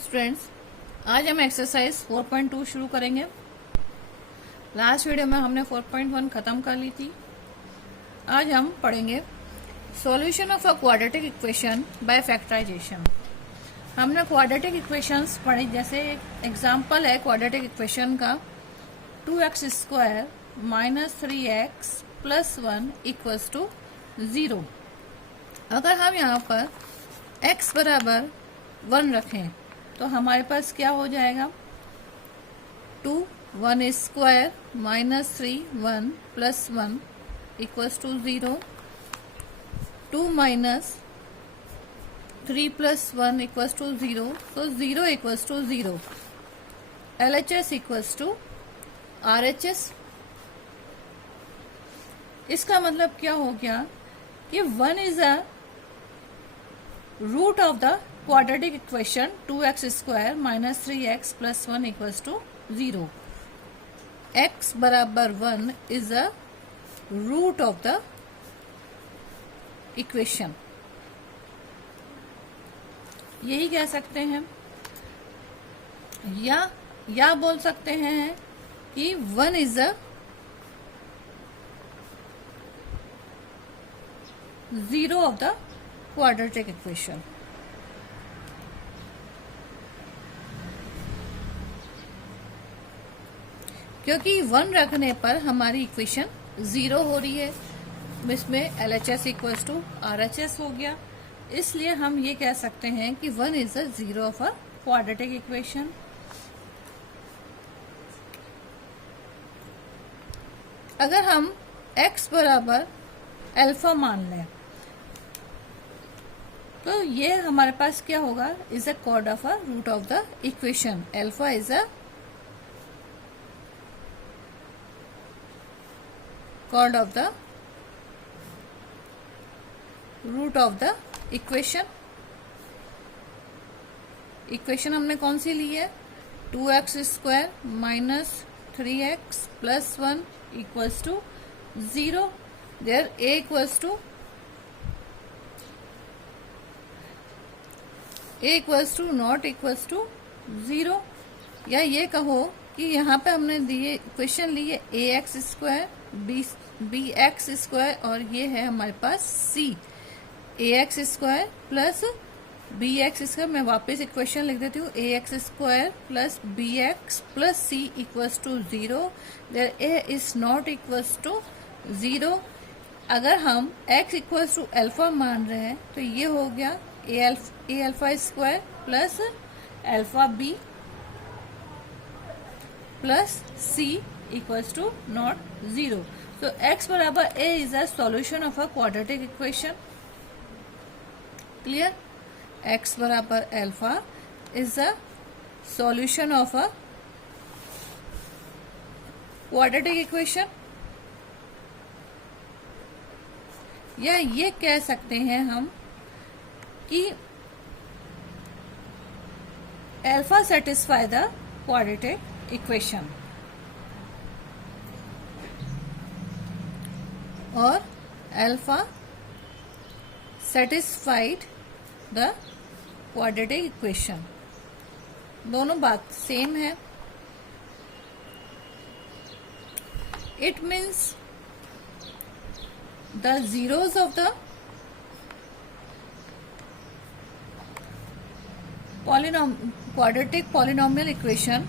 Students, आज हम exercise 4.2 शुरू करेंगे। लास्ट वीडियो में हमने 4.1 खत्म कर ली थी। आज हम पढ़ेंगे solution of a quadratic equation by factorisation. हमने क्वाड्रेटिक इक्वेशंस पढ़ी, जैसे एग्जांपल है क्वाड्रेटिक इक्वेशन का 2x² - 3x + 1 = 0। अगर हम यहाँ पर x बराबर 1 रखें तो हमारे पास क्या हो जाएगा, 2 1² - 3 1 + 1 = 0, 2 - 3 + 1 = 0, तो 0 = 0। LHS = RHS। इसका मतलब क्या हो गया कि 1 is a root of the quadratic equation 2x² - 3x + 1 = 0। x बराबर 1 is a root of the equation। यही कह सकते हैं, या बोल सकते हैं कि 1 is a 0 of the quadratic equation। क्योंकि 1 रखने पर हमारी इक्वेशन 0 हो रही है, इसमें LHS = RHS हो गया, इसलिए हम ये कह सकते हैं कि 1 is a 0 of a quadratic equation। अगर हम x बराबर अल्फा मान लें तो ये हमारे पास क्या होगा, is a chord of a root of the equation. Alpha is a chord of the root of the equation। Equation हमने कौन सी ली है, 2x² - 3x + 1 = 0। There a = not = 0। या ये कहो कि यहाँ पे हमने दिए इक्वेशन ली है ax² bx² और ये है हमारे पास c। ax² + bx², मैं वापस इक्वेशन लिख देती हूँ, ax² + bx + c = 0। There a is not = 0। अगर हम x = अल्फा मान रहे हैं तो ये हो गया a² + alpha b + c = not 0। So x बराबर a is a solution of a quadratic equation। Clear? x बराबर alpha is a solution of a quadratic equation। या ये कह सकते हैं हम कि alpha satisfy the quadratic equation और alpha satisfied the quadratic equation. दोनों बात सेम है। It means the zeros of the quadratic polynomial equation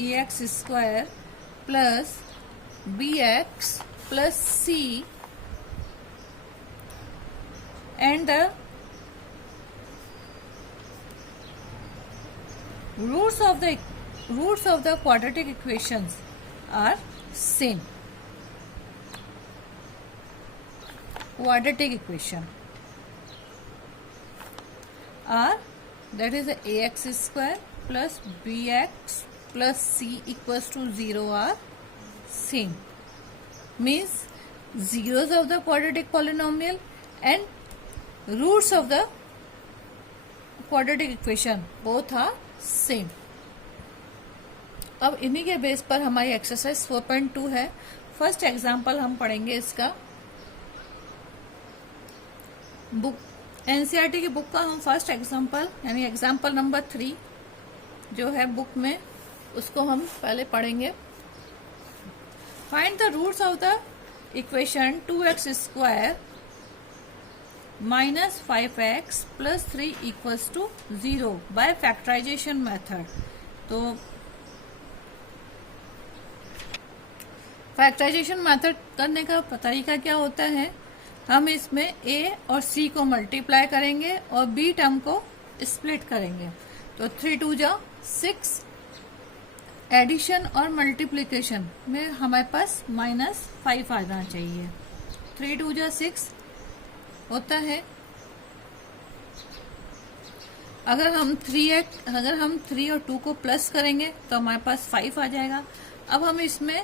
ax² + bx + c and the roots of the quadratic equations are same। Quadratic equation are, that is ax² + bx + c = 0 are same, means zeros of the quadratic polynomial and roots of the quadratic equation both are same। अब इन्हीं के base पर हमारी exercise 4.2 है। First example हम पढ़ेंगे इसका book NCERT की बुक का हम फर्स्ट एग्जाम्पल यानी एग्जाम्पल नंबर 3 जो है बुक में, उसको हम पहले पढ़ेंगे। Find the roots of the equation 2x square minus 5x plus 3 equals to 0 by factorisation method. तो फैक्टराइजेशन मेथड करने का तरीका क्या होता है, हम इसमें a और c को मल्टीप्लाई करेंगे और b टर्म को स्प्लिट करेंगे। तो 3 2 जा 6, एडिशन और मल्टीप्लिकेशन में हमारे पास -5 आना चाहिए। 3 2 जा 6 होता है। अगर हम 3 और 2 को प्लस करेंगे तो हमारे पास 5 आ जाएगा। अब हम इसमें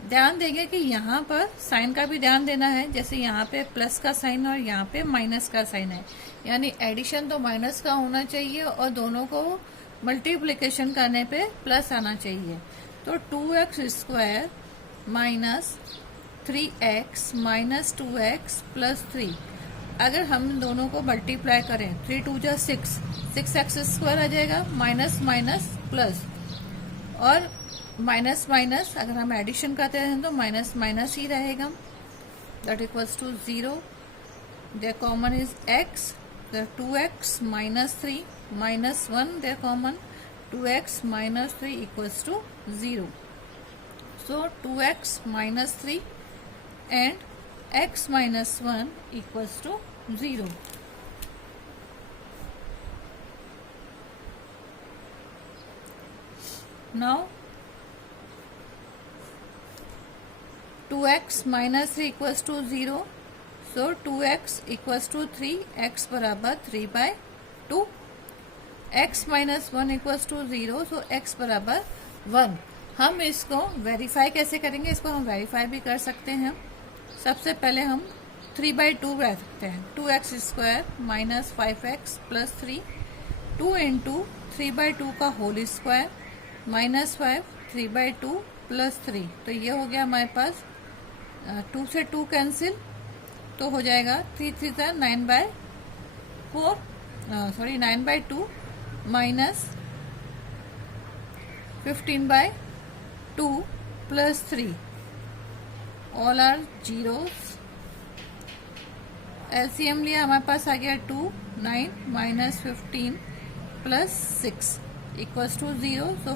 ध्यान देंगे कि यहाँ पर साइन का भी ध्यान देना है, जैसे यहाँ पे प्लस का साइन और यहाँ पे माइनस का साइन है, यानी एडिशन तो माइनस का होना चाहिए और दोनों को मल्टीप्लिकेशन करने पे प्लस आना चाहिए। तो 2x square minus 3x minus 2x plus 3, अगर हम दोनों को मल्टीप्लाई करें 3 2 जा 6x स्क्वायर आ जाएगा, माइनस माइनस प्लस, और माइनस माइनस अगर हम एडिशन करते हैं तो माइनस माइनस ही रहेगा। That equals to 0। There common is x, 2x minus 3 minus 1, there common 2x minus 3 equals to 0। So 2x minus 3 and x minus 1 equals to 0। Now 2x minus 3 equals to 0, so 2x equals to 3, x बराबर 3/2। x minus 1 equals to 0, so x बराबर 1। हम इसको verify कैसे करेंगे, इसको हम verify भी कर सकते हैं। सबसे पहले हम 3/2 रख सकते हैं। 2x square minus 5x plus 3, 2 into 3/2 का होल स्क्वायर माइनस 5, 3/2 प्लस 3। तो ये हो गया हमारे पास 2 से 2 कैंसिल, तो हो जाएगा 3 3 जा 9/4, sorry 9/2 minus 15/2 plus 3, all are zeros. LCM लिया, हमारे पास आ गया 2, 9 minus 15 plus 6 equals to 0। So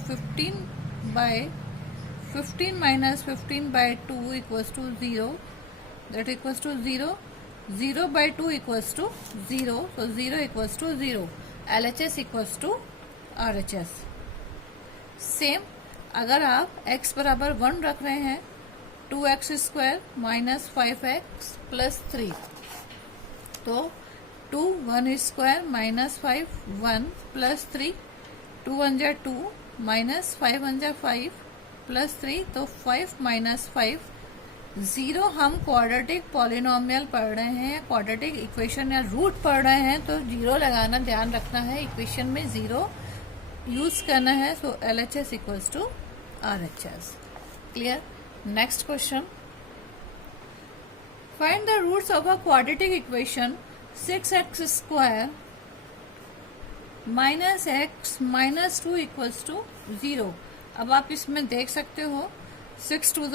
15 minus 15/2 equals to 0, that equals to 0, 0/2 equals to 0, so 0 equals to 0, LHS equals to RHS। Same अगर आप x बराबर 1 रख रहे हैं, 2x square minus 5x plus 3, तो 2 1 स्क्वायर माइनस 5 1 प्लस 3, 2 1 जा 2 माइनस 5 1 जा 5 plus 3, तो 5 माइनस 5 0। हम क्वाड्रेटिक पॉलिनोमियल पढ़ रहे हैं, क्वाड्रेटिक इक्वेशन या रूट पढ़ रहे हैं, तो 0 लगाना ध्यान रखना है, इक्वेशन में 0 यूज करना है। So LHS equals to RHS। Clear. Next question, find the roots of a quadratic equation 6x square minus x minus 2 equals to 0। अब आप इसमें देख सकते हो 6 2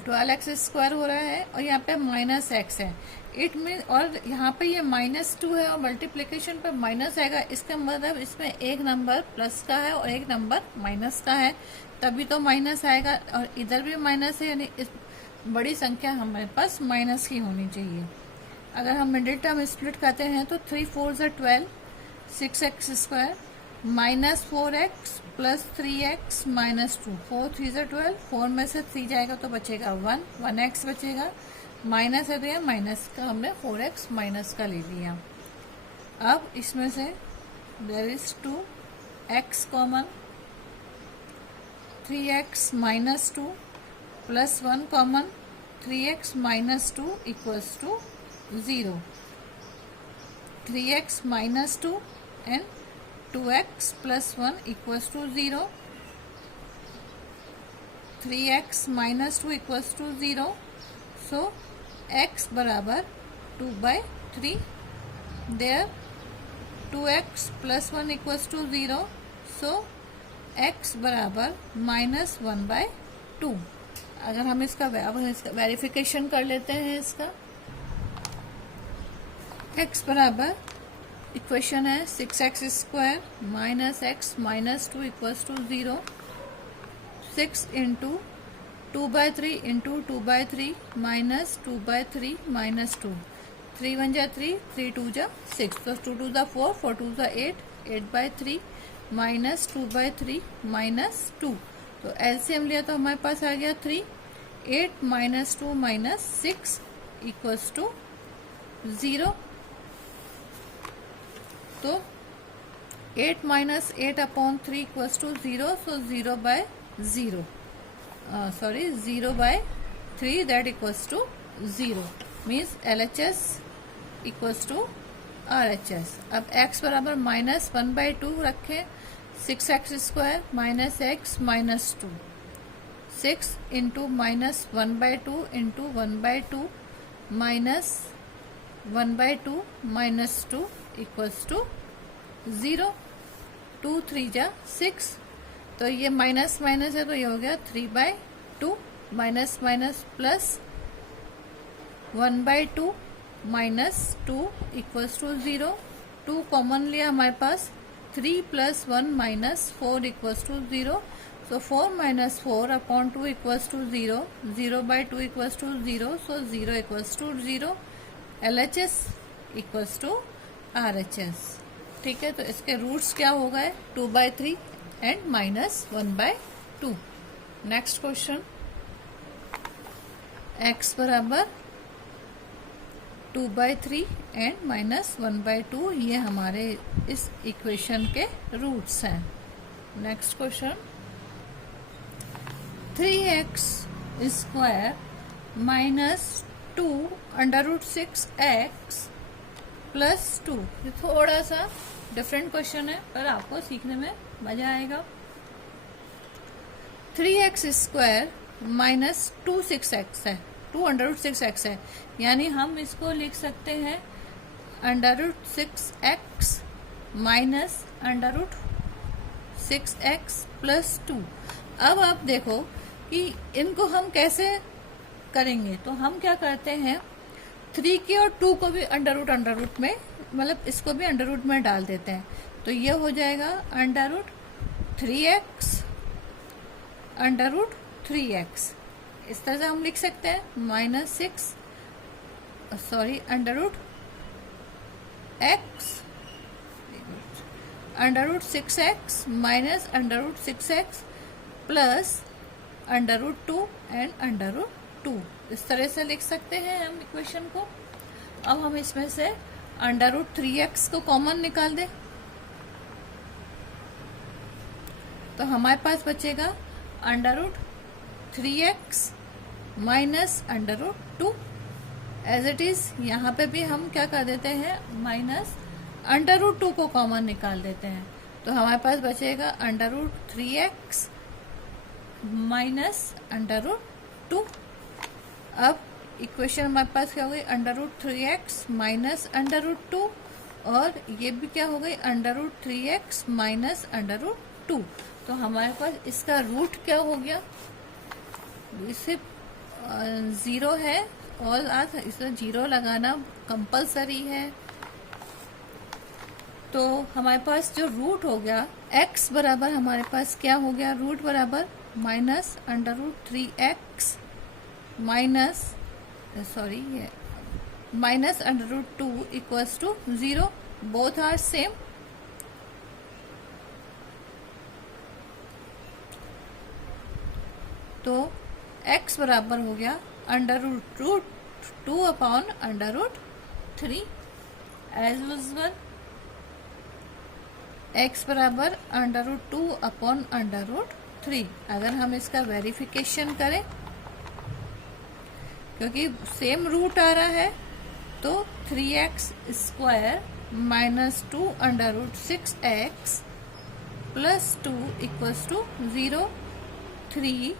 12x स्क्वायर हो रहा है और यहाँ पे माइनस x है। इट मीन, और यहाँ पे ये -2 है और मल्टीप्लिकेशन पे माइनस आएगा, इसका मतलब इसमें एक नंबर प्लस का है और एक नंबर माइनस का है, तभी तो माइनस आएगा। और इधर भी माइनस है, यानी इस बड़ी संख्या हमारे पास माइनस की होनी चाहिए। अगर हम मिडिल टर्म स्प्लिट करते हैं तो 3 4 12, 6x square minus 4x plus 3x minus 2, 4 3 12, 4 में से 3 जाएगा तो बचेगा 1, 1x बचेगा, माइनस है तो यह माइनस का हमने 4x माइनस का ले लिया। अब इसमें से there is 2x common, 3x minus 2 plus 1 common, 3x minus 2 equals to 0, 3x minus 2 and 2x plus 1 equals to 0, 3x minus 2 equals to 0, so x बराबर 2/3, there 2x plus 1 equals to 0, so x बराबर -1/2। अगर हम इसका verification कर लेते हैं, इसका x बराबर इक्वेशन है 6x² minus x minus 2 equals to 0, 6 into 2/3 into 2/3 minus 2/3 minus 2, 3 1 जा 3, 3 2 जा 6, तो 2 2 जा 4, 4 2 जा 8, 8/3 माइनस 2/3 माइनस 2, तो एलसीएम लिया तो हमारे पास आ गया 3, 8 माइनस 2 माइनस 6 इक्वल्स टू 0, तो 8 माइनस 8 upon 3 equals to 0, so 0/0, sorry 0/3 that equals to 0, means LHS equals to RHS। अब x बराबर -1/2 रखें, 6x² minus x minus 2, 6 into -1/2 into 1/2 minus 1/2 minus 2 equals to 0, 2 3 जा 6, तो ये माइनस माइनस है तो ये हो गया 3/2, minus minus plus 1/2 minus 2 equals to 0, 2 common लिया हमारे पास, 3 plus 1 minus 4 equals to 0, so 4 minus 4 upon 2 equals to 0, 0/2 equals to 0, so 0 equals to 0, LHS equals to RHS। ठीक है, तो इसके रूट्स क्या हो गए 2/3 एंड -1/2। नेक्स्ट क्वेश्चन, x बराबर 2/3 एंड -1/2, ये हमारे इस इक्वेशन के रूट्स हैं। Next question, 3x² minus 2 √6x plus 2, ये थोड़ा सा डिफरेंट क्वेश्चन है पर आपको सीखने में मजा आएगा। 3x² माइनस 2 √6x है, यानी हम इसको लिख सकते हैं √6x माइनस √6x प्लस 2। अब आप देखो कि इनको हम कैसे करेंगे, तो हम क्या करते हैं 3 के और 2 को भी अंडर रूट में, मतलब इसको भी अंडर रूट में डाल देते हैं, तो ये हो जाएगा √3x √3x, इस तरह से हम लिख सकते हैं -6 sorry √6x minus √6x plus √2 and √2, इस तरह से लिख सकते हैं हम इक्वेशन को। अब हम इसमें से √3x को कॉमन निकाल दें, तो हमारे पास बचेगा √3x minus √2, as it is यहाँ पे भी हम क्या कर देते हैं -√2 को कॉमन निकाल देते हैं, तो हमारे पास बचेगा √3x माइनस √2। अब इक्वेशन हमारे पास क्या हो गई √3x माइनस √2, और ये भी क्या हो गई √3x माइनस √2, तो हमारे पास इसका रूट क्या हो गया, इसे 0 है और आज इसमें 0 लगाना कंपलसरी है, तो हमारे पास जो रूट हो गया x बराबर हमारे पास क्या हो गया, रूट बराबर माइनस √3x माइनस सॉरी ये minus √2 equals to 0, both are same. तो x बराबर हो गया √2 अपॉन √3, एज यूजुअल x बराबर √2 अपॉन √3। अगर हम इसका वेरिफिकेशन करें, क्योंकि सेम रूट आ रहा है, तो 3x² minus 2 √6x plus 2 equals to 0, 3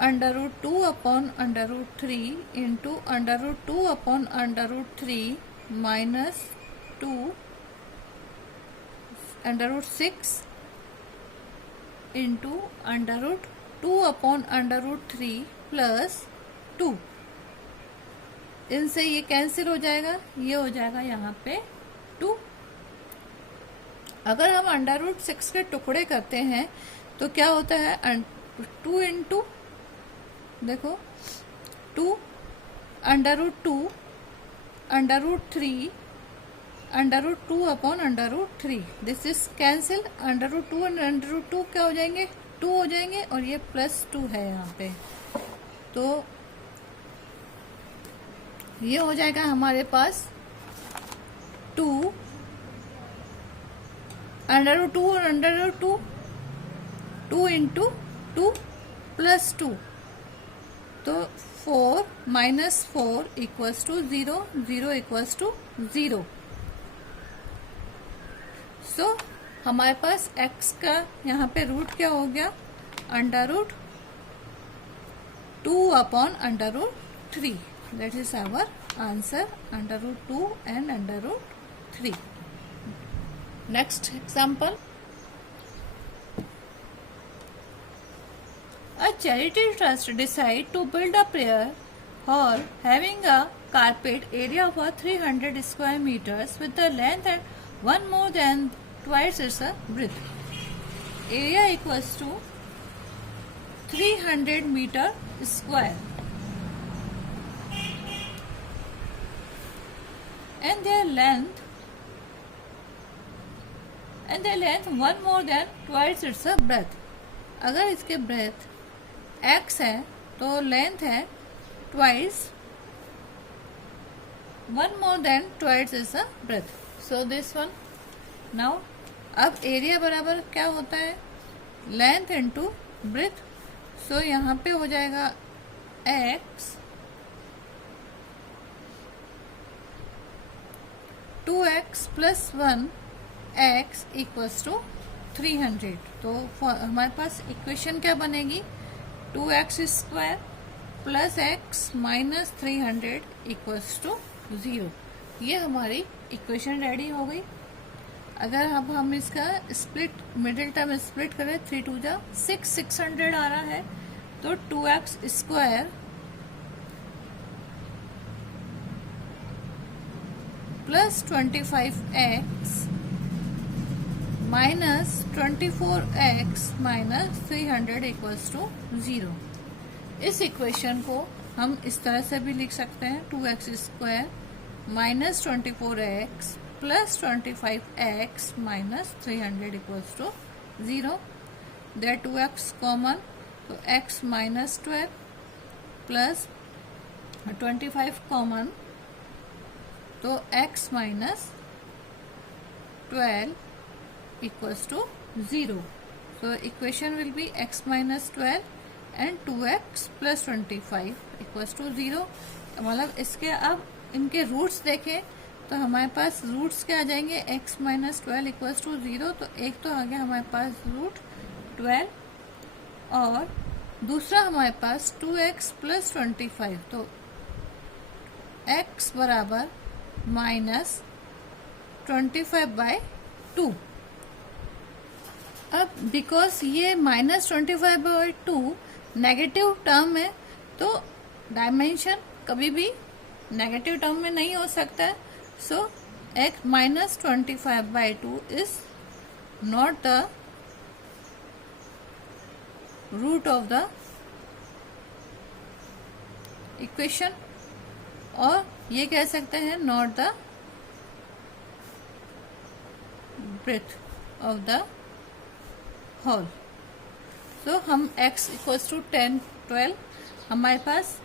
√2/√3 into √2/√3 minus 2√6 into √2/√3 plus 2। इनसे ये कैंसिल हो जाएगा, ये हो जाएगा यहाँ पे 2। अगर हम √6 के टुकड़े करते हैं तो क्या होता है, 2 इंटू देखो 2 √2 √3 √2/√3 दिस इज कैंसिल। √2 और √2 क्या हो जाएंगे, 2 हो जाएंगे, और ये +2 है यहाँ पे, तो ये हो जाएगा हमारे पास 2 √2 और √2 2 इंटू 2 प्लस 2, तो 4 minus 4 equals to 0, 0 equals to 0। So हमारे पास x का यहाँ पे रूट क्या हो गया, √2/√3। That is our answer, √2 and √3। Next example, a charity trust decide to build a prayer hall having a carpet area of 300 square meters with the length and one more than twice its breadth. Area equals to 300 meter square and their length one more than twice its breadth. अगर इसके breadth x है तो length है twice, one more than twice is the breadth, so this one. Now अब area बराबर क्या होता है, लेंथ इनटू ब्रेथ, सो यहाँ पे हो जाएगा x 2x + 1x equals to 300। तो हमारे पास इक्वेशन क्या बनेगी, 2x² + x minus 300 equals to 0। ये हमारी इक्वेशन रेडी हो गई। अगर अब हम इसका स्प्लिट, मिडिल टर्म स्प्लिट करें, 3 2 जा 6, 600 आ रहा है, तो 2x² + 25x minus 24x minus 300 equals to 0। इस इक्वेशन को हम इस तरह से भी लिख सकते हैं, 2x² minus 24x plus 25x minus 300 equals to 0। There 2x common, तो x माइनस 12 प्लस 25 कॉमन, तो x minus 12 equals to 0. So equation will be x minus 12 and 2x plus 25 equals to 0. मतलब इसके अब इनके रूट्स देखें तो हमारे पास roots क्या आ जाएंगे, x minus 12 equals to 0, तो एक तो आ गया हमारे पास रूट 12 और दूसरा हमारे पास 2x plus 25, तो x बराबर माइनस 25/2। अब बिकॉज ये -25/2 नेगेटिव टर्म है, तो डायमेंशन कभी भी नेगेटिव टर्म में नहीं हो सकता है, so x -25/2 is not the root of the equation, और ये कह सकते हैं not the breadth of the whole. So हम x इक्वल्स टू 10 12, हमारे पास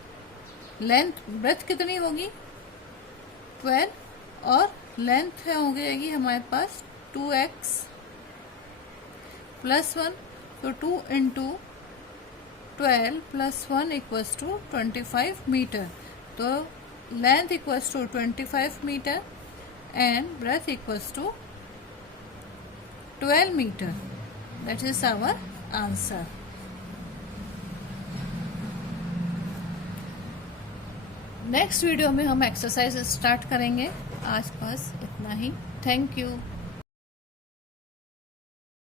लेंथ ब्रेथ कितनी होगी 12 और लेंथ हो जाएगी हमारे पास 2x + 1, तो 2 इंटू 12 + 1 इक्वल्स टू 25 मीटर, तो लेंथ equals to 25 metre and breadth equals to 12 metre. That is our answer. Next video में हम एक्सरसाइज स्टार्ट करेंगे। आज बस इतना ही। Thank you.